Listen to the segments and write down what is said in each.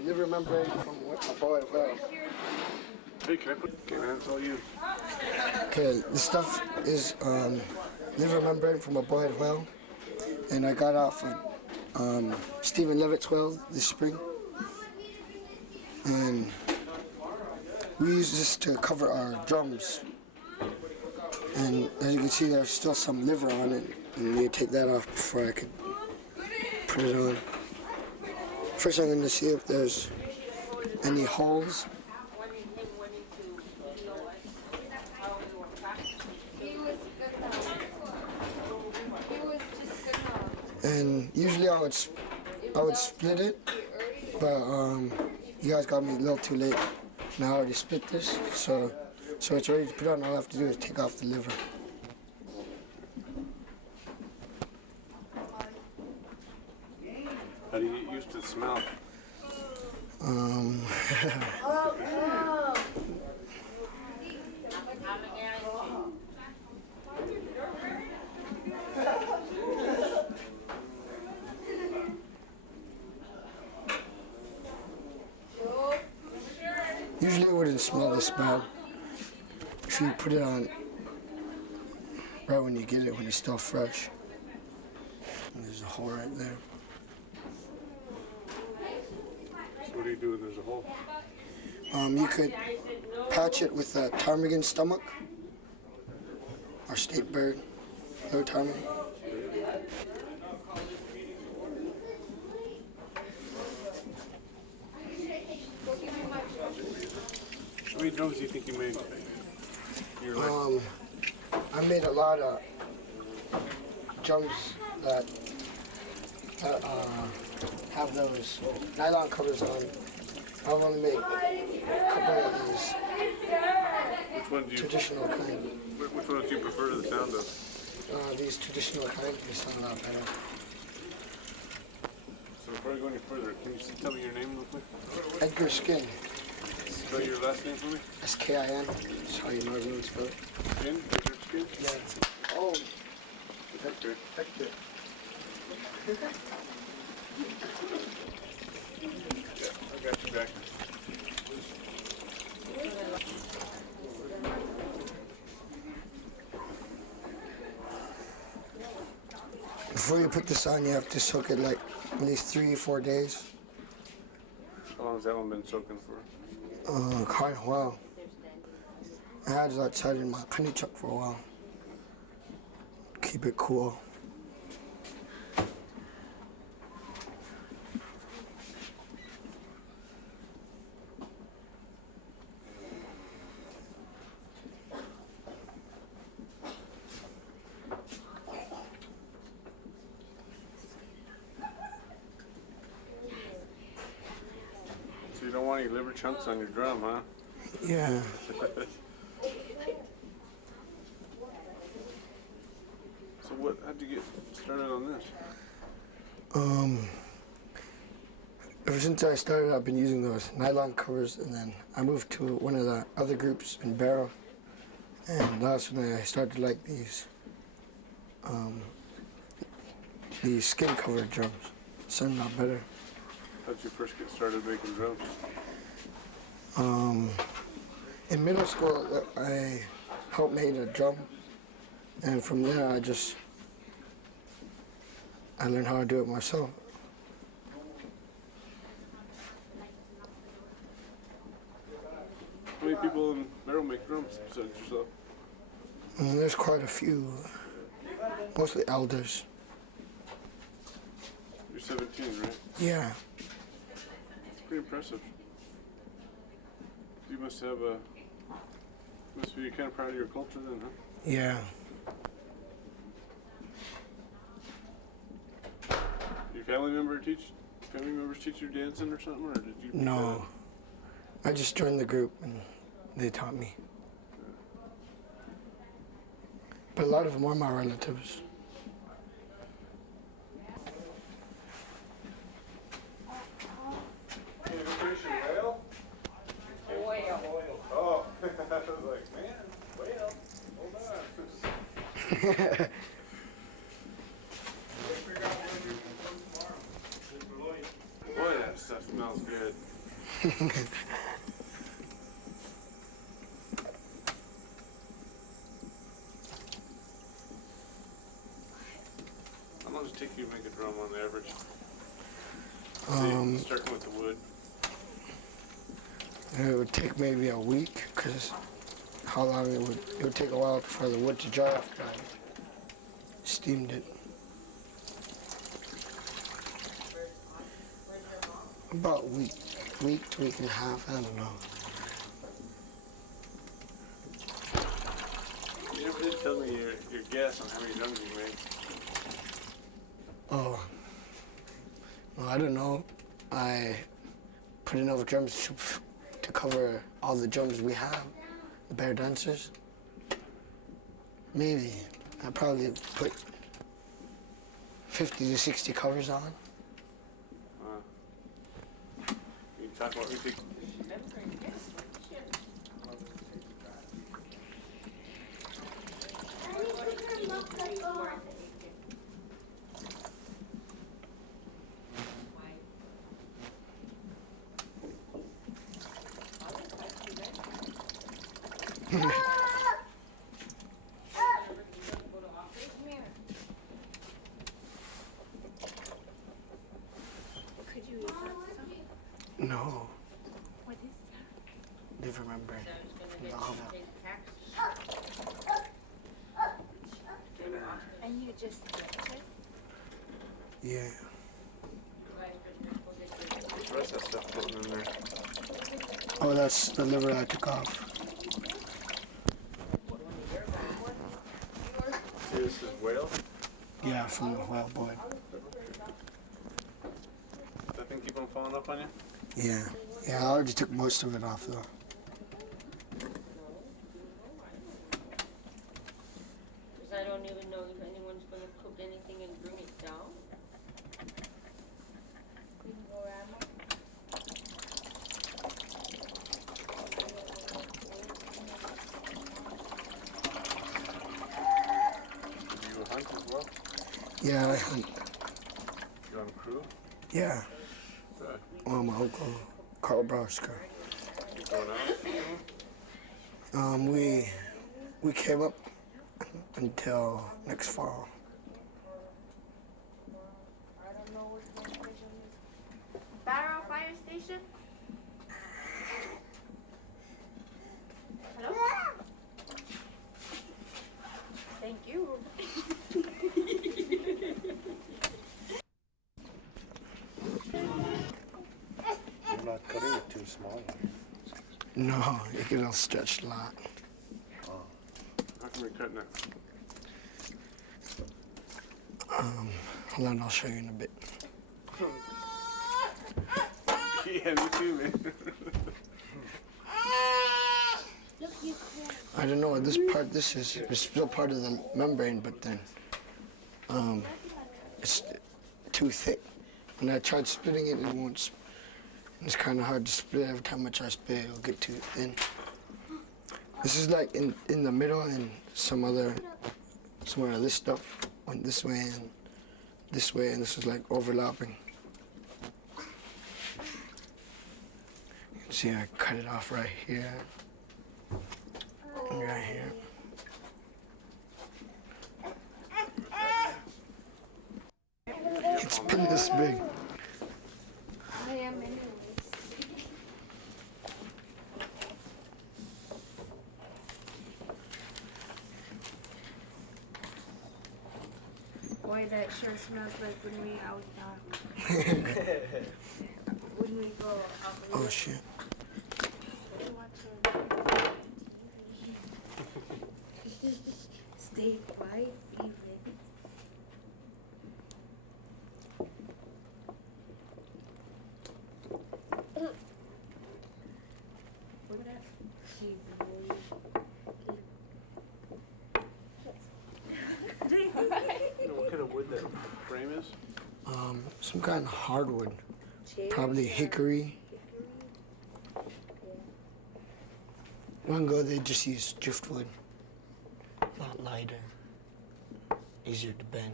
I liver membrane from a boiled whale. Hey, can I put? Okay, man, it's all you. Okay, this stuff is liver membrane from a boiled whale, and I got off of Stephen Levitt's whale this spring. And we use this to cover our drums. And as you can see, there's still some liver on it, and we take that off before I could put it on. First, I'm going to see if there's any holes. And usually I would split it, but you guys got me a little too late. And I already split this, so it's ready to put on. All I have to do is take off the liver. How do you get used to the smell? Usually it wouldn't smell this bad if you put it on right when you get it, when it's still fresh. And there's a hole right there. So what do you do when there's a hole? You could patch it with a ptarmigan stomach or state bird, no ptarmigan. How many drums do you think you made? I made a lot of drums that have those nylon covers on. I want to make a couple of these. Which one do you? Traditional kind. Which one do you prefer to the sound of? These traditional kind, they sound a lot better. So before I go any further, can you tell me your name real quick? Edgar Skin. Spell your last name for me? Skin. That's how you normally spell it. Skin? Edgar Skin? Yeah. Oh, Okay. Hector. Yeah, I got you back. Before you put this on, you have to soak it like at least 3-4 days. How long has that one been soaking for? Quite a while. I had it outside in my Inupiaq for a while. Keep it cool. So you don't want any liver chunks on your drum, huh? Yeah. So how'd you get started on this? Ever since I started, I've been using those nylon covers, and then I moved to one of the other groups in Barrow, and that's when I started to like these skin covered drums. Sound a lot better. How'd you first get started making drums? In middle school, I helped made a drum, and from there I learned how to do it myself. How many people in Barrow make drums besides yourself? There's quite a few, mostly elders. You're 17, right? Yeah. It's pretty impressive. You must be kind of proud of your culture then, huh? Yeah. Your family members teach you dancing or something, or did you? No. I just joined the group and they taught me. But a lot of them are my relatives. Whale? Whale. Oh, I was like, man, whale. Hold on. Boy, that stuff smells good. How long does it take you to make a drum on the average? Starting with the wood. It would take maybe a week, because how long it would take a while for the wood to dry after I steamed it. About a week to week and a half, I don't know. You never did tell me your guess on how many drums you made. Oh, well, I don't know. I put enough drums to cover all the drums we have, the bear dancers. Maybe. I probably put 50 to 60 covers on. You can talk about repeat. Could you eat that? No, What is that? liver membrane from the oven. And you just dipped it? Yeah. What's the rest of that stuff floating in there? Oh, that's the liver I took off. See, this is whale. Yeah, from the whale boy. That thing keep on falling up on you? Yeah. Yeah, I already took most of it off though. Because I don't even know if anyone's going to cook anything and bring it down. Yeah, I hunt. You on crew? Yeah. Okay. Well, my uncle, Carl Browska. You going out? We came up until next fall. Barrow Fire Station? Hello? Thank you. You're not cutting it too small. No, it can all stretch a lot. How come you're cutting it? Hold on, I'll show you in a bit. Yeah, me too, man. Look, you can. I don't know what this is. It's still part of the membrane, but then it's too thick. When I tried splitting it, it won't. It's kind of hard to split. Every time I try to split, it'll get too thin. This is like in the middle, and somewhere this stuff went this way, and this is like overlapping. You can see I cut it off right here and right here. It's been this big. I am anyways. Boy, that sure smells like when we out when we go out. Oh shit. Stay quiet, evening. You know what kind of wood that frame is? Some kind of hardwood. Probably hickory. Long ago they just used driftwood. A lot lighter. Easier to bend.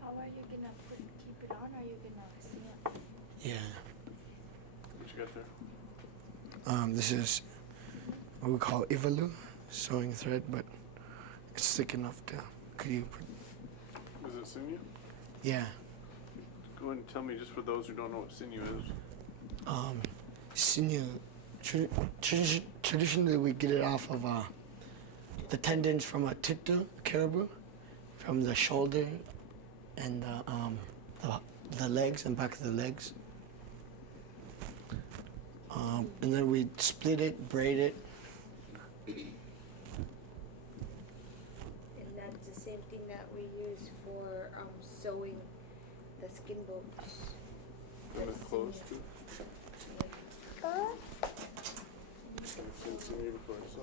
How are you gonna keep it on? Or are you gonna sing it? Yeah. What you got there? This is what we call Ivalu, sewing thread, but it's thick enough to. Could you put? Is it sinew? Yeah. Go ahead and tell me, just for those who don't know what sinew is. Sinew. Traditionally, we get it off of the tendons from a titu, caribou, from the shoulder and the legs and back of the legs. And then we split it, braid it. And that's the same thing that we use for sewing the skin boats. And the clothes too. I've seen sinew before, so.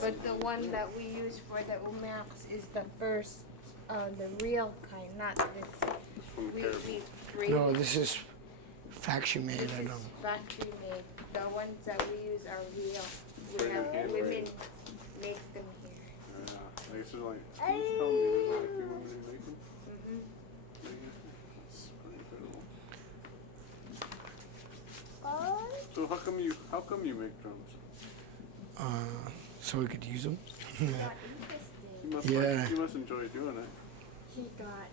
But the one that we use for the umax is the first, the real kind, not this. It's from the We caribou. braid. No, this is factory made. This I is don't. factory made. The ones that we use are real. We Braided have hand women braid. make them here. I guess there's like, tell me, there's only a few women who make them. Mm-hmm. It's pretty incredible. So how come you make drums? So we could use them. Got interesting. You must Yeah. you must enjoy doing it. He got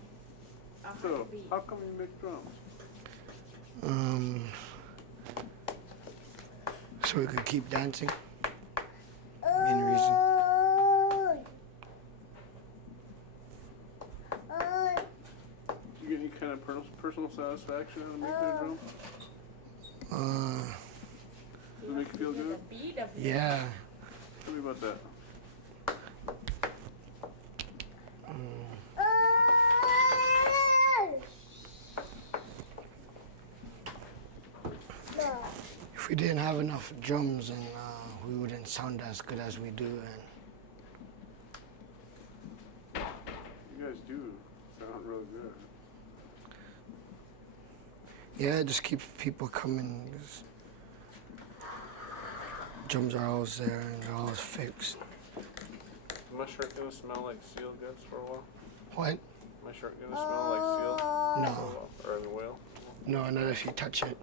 a So heartbeat. how come you make drums? So we could keep dancing. Main reason. Do you get any kind of personal satisfaction out of making a drum? Does it make you feel good? The beat of it. Yeah. Tell me about that. If we didn't have enough drums, and we wouldn't sound as good as we do. And You guys do sound real good. yeah, it just keeps people coming. 'Cause drums are always there and they're always fixed. Am I sure gonna smell like seal guts for a while? What? My shirt gonna smell like seal? No, Or the whale? no, not if you touch it.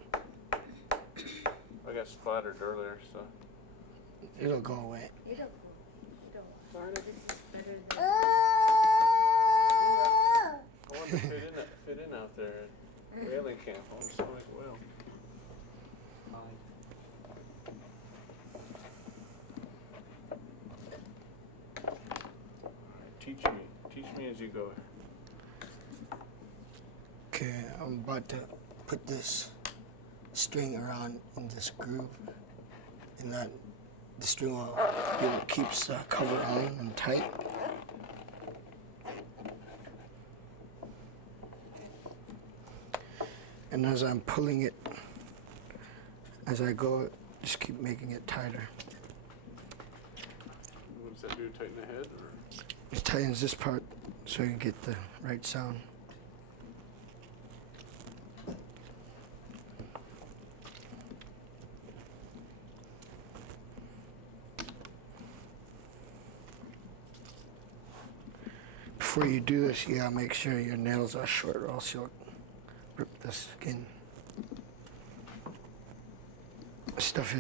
I got splattered earlier, so. It'll go away. It'll go. Darn it. This is better than. I wanted to fit in out there at whaling camp. I want to smell like a whale. Fine. Alright, teach me as you go. Okay, I'm about to put this string around in this groove, and that the string will keeps the cover on and tight. And as I'm pulling it, as I go, just keep making it tighter. What does that do? Tighten the head? Or? It tightens this part so you can get the right sound. Before you do this, you gotta make sure your nails are short, or else you'll rip the skin. Stuff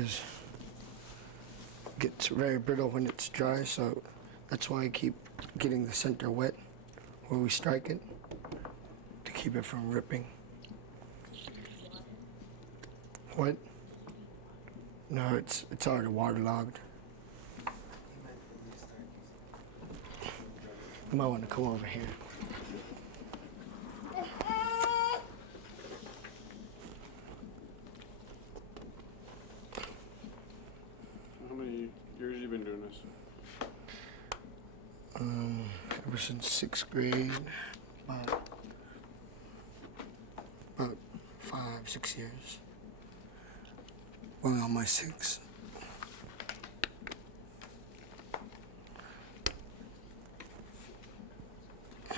gets very brittle when it's dry, so that's why I keep getting the center wet where we strike it to keep it from ripping. What? No, it's already waterlogged. You might want to come over here. How many years have you been doing this? Ever since 6th grade, about 5-6 years. Going on my 6th. How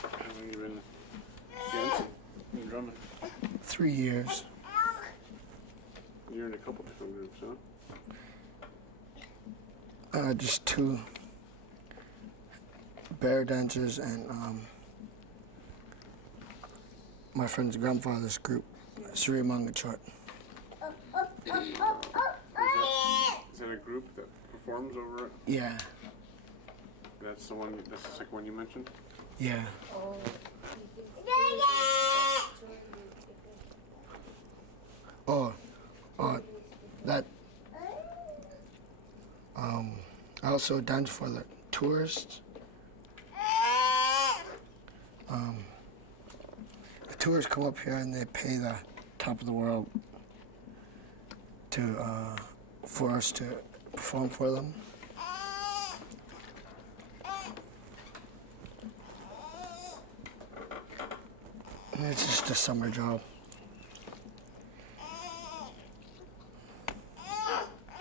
long have you been dancing and drumming? 3 years. You're in a couple different groups, huh? Just 2 bear dancers and my friend's grandfather's group, Sri Mangachart. Is that a group that performs over it? Yeah, That's the one. That's the second one you mentioned. yeah. Oh, that. I also dance for the tourists. The tourists come up here and they pay the top of the world for us to perform for them. And it's just a summer job.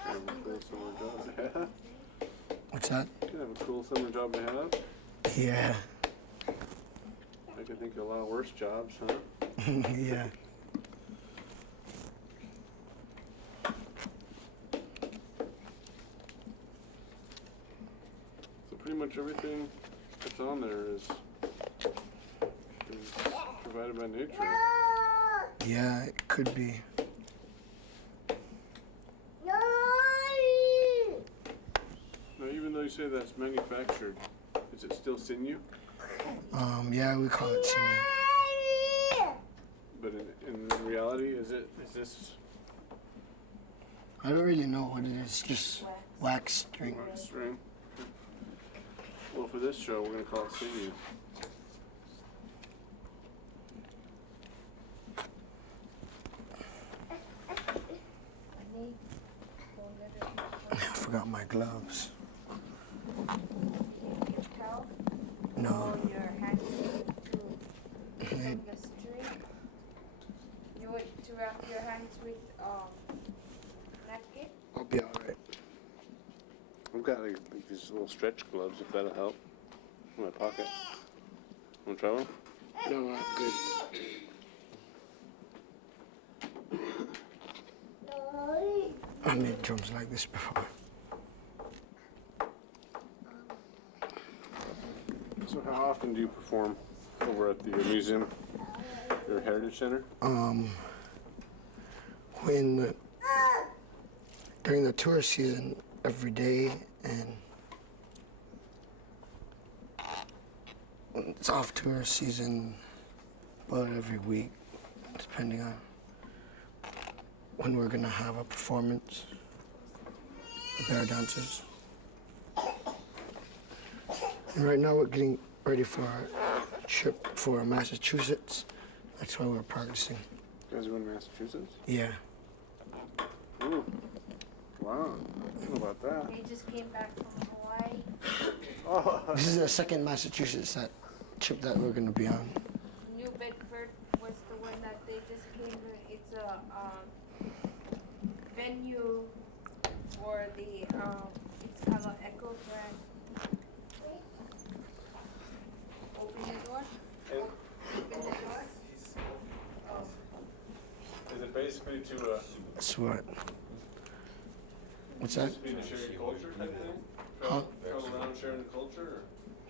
Kind of a cool summer job to have. What's that? Kind of a cool summer job to have. Yeah, I can think of a lot of worse jobs, huh? yeah. So pretty much everything that's on there is provided by nature. Yeah, it could be. Now, even though you say that's manufactured, is it still sinew? Yeah, we call it sinew. But in reality, is this I don't really know what it is, just wax string. wax string? Well, for this show, we're gonna call it sinew. I forgot my gloves. How? No. Oh, your hands to They- from the string. You want to wrap your hands with napkin? I'll be alright. I've got like these little stretch gloves, if that'll help. In my pocket. Wanna try one? No, I'm good. I made drums like this before. So how often do you perform? over at the museum, your heritage center? When during the tourist season, every day, and when it's off tourist season, about every week, depending on when we're gonna have a performance. The bear dancers. And right now we're getting ready for our trip for Massachusetts. That's why we're practicing. You guys are going to Massachusetts? Yeah. Ooh. Wow. I don't know about that. They just came back from Hawaii. Oh. This is the second Massachusetts trip that we're gonna be on. New Bedford was the one that they just came to. It's a venue for the it's called an Echo Grand. Open the door. And Open the door. is it basically to That's what. What's that? be the sharing culture type thing? Huh? Travel around sharing the culture, or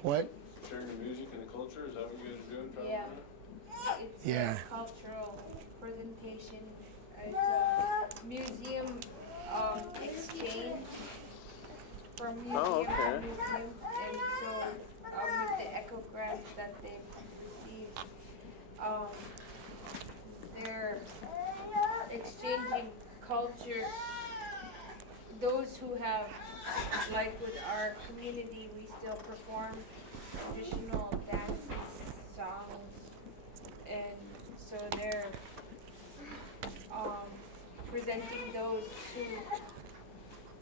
What? sharing the music and the culture? Is that what you guys are doing? Traveling Yeah. around? It's Yeah. a cultural presentation. It's a museum exchange from museum Oh, to okay. museum. And so with the echograph that they received, they're exchanging culture. Those who have, like with our community, we still perform traditional dances, songs, and so they're presenting those to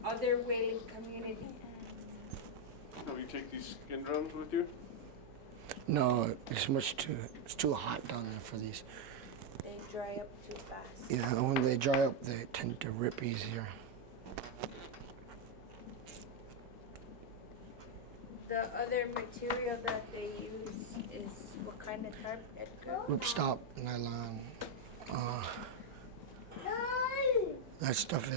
other whaling community. Have you take these skin drums with you? No, it's too hot down there for these. They dry up too fast. Yeah, and when they dry up, they tend to rip easier. The other material that they use is what kind of tarp, Edgar? Ripstop, nylon. That stuff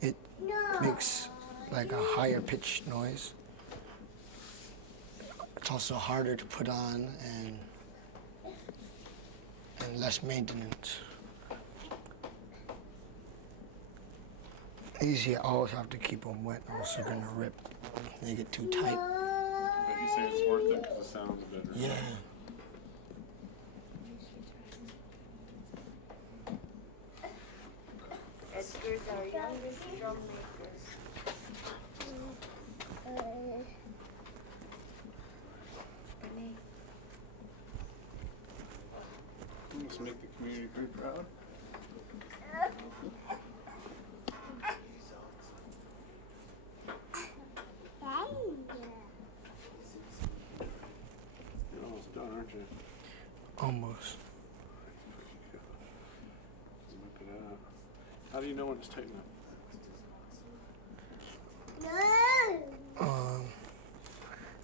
it makes like a higher pitched noise. It's also harder to put on and less maintenance. These you always have to keep them wet, or else they're gonna rip. They get too tight. But you say it's worth it because it sounds better. Yeah. Edgar's our youngest drum maker. You must make the community pretty proud. You're almost done, aren't you? Almost. Whip it out. How do you know when it's tight enough?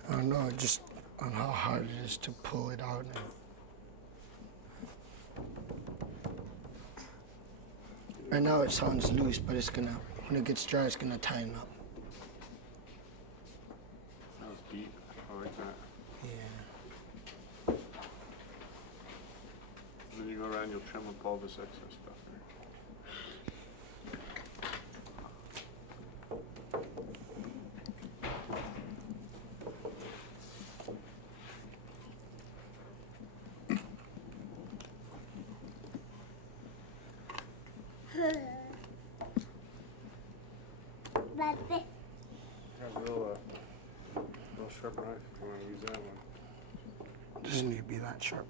I don't know, just on how hard it is to pull it out. Right now it sounds loose, but when it gets dry, it's gonna tighten up. That was deep. I like that. Yeah. Then you go around, you'll trim up all this excess stuff there. Have a little sharp knife if you want to use that one. Doesn't need to be that sharp.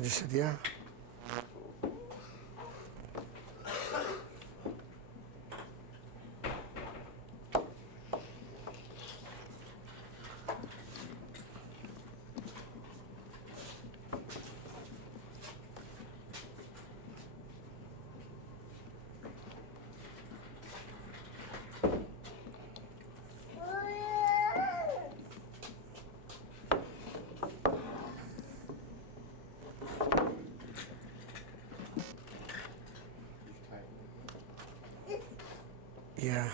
I just said, yeah. Yeah.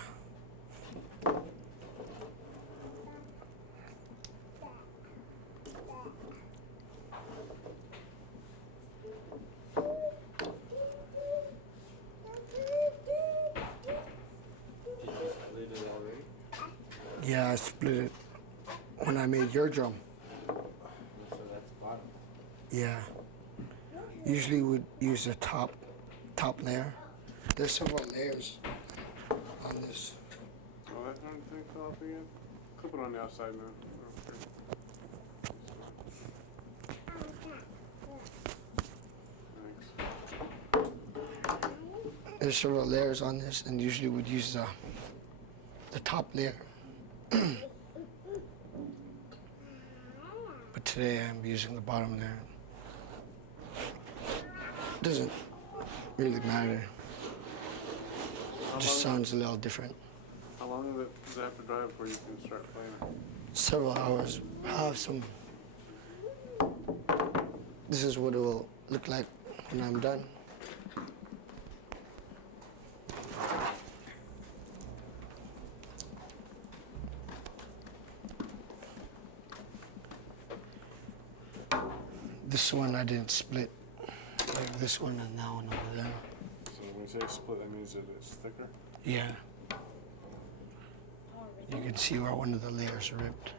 Yeah, I split it when I made your drum. So that's bottom. Yeah. Usually we'd use the top layer. There's several layers on this. Oh, that darn thing fell off again? Clip it on the outside now. Thanks. There's several layers on this, and usually we'd use the top layer. But today I'm using the bottom layer. Doesn't really matter. Just sounds a little different. How long does it have to dry before you can start playing it? Several hours. Have some. This is what it will look like when I'm done. This one I didn't split, like this one and that one over there. So when you say split, that means that it's thicker? Yeah. You can see where one of the layers ripped.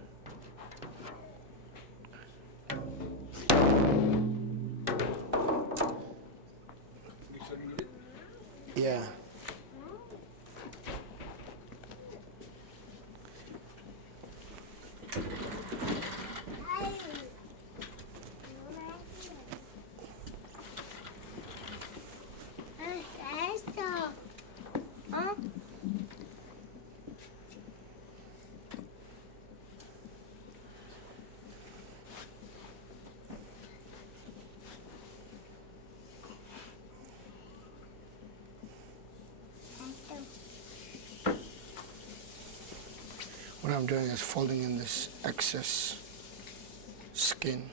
Yeah. What I'm doing is folding in this excess skin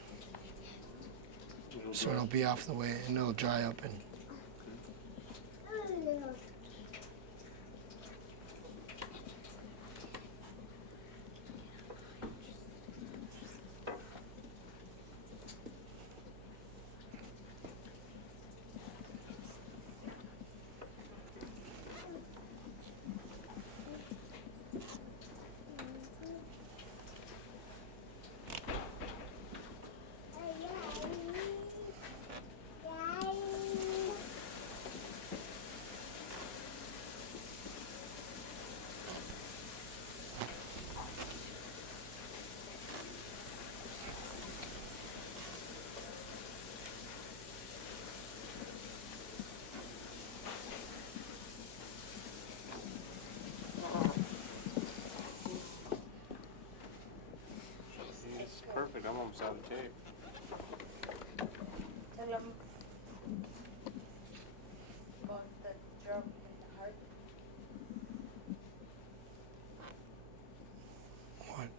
so it'll be off the way and it'll dry up and It's perfect. I'm almost out of tape. Tell them about the drum and the heart. what?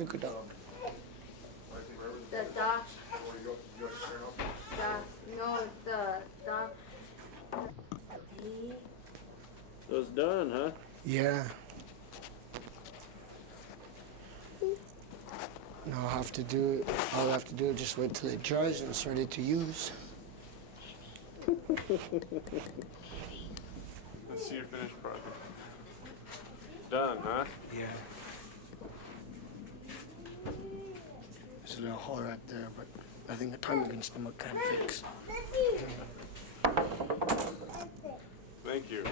another good dog. The doc. The doc. So it's done, huh? Yeah. Now I'll have to do it. All I have to do is just wait till it dries and it's ready to use. Let's see your finished product. Done, huh? Yeah. There's a little hole right there, but I think the ptarmigan stomach can fix. Thank you.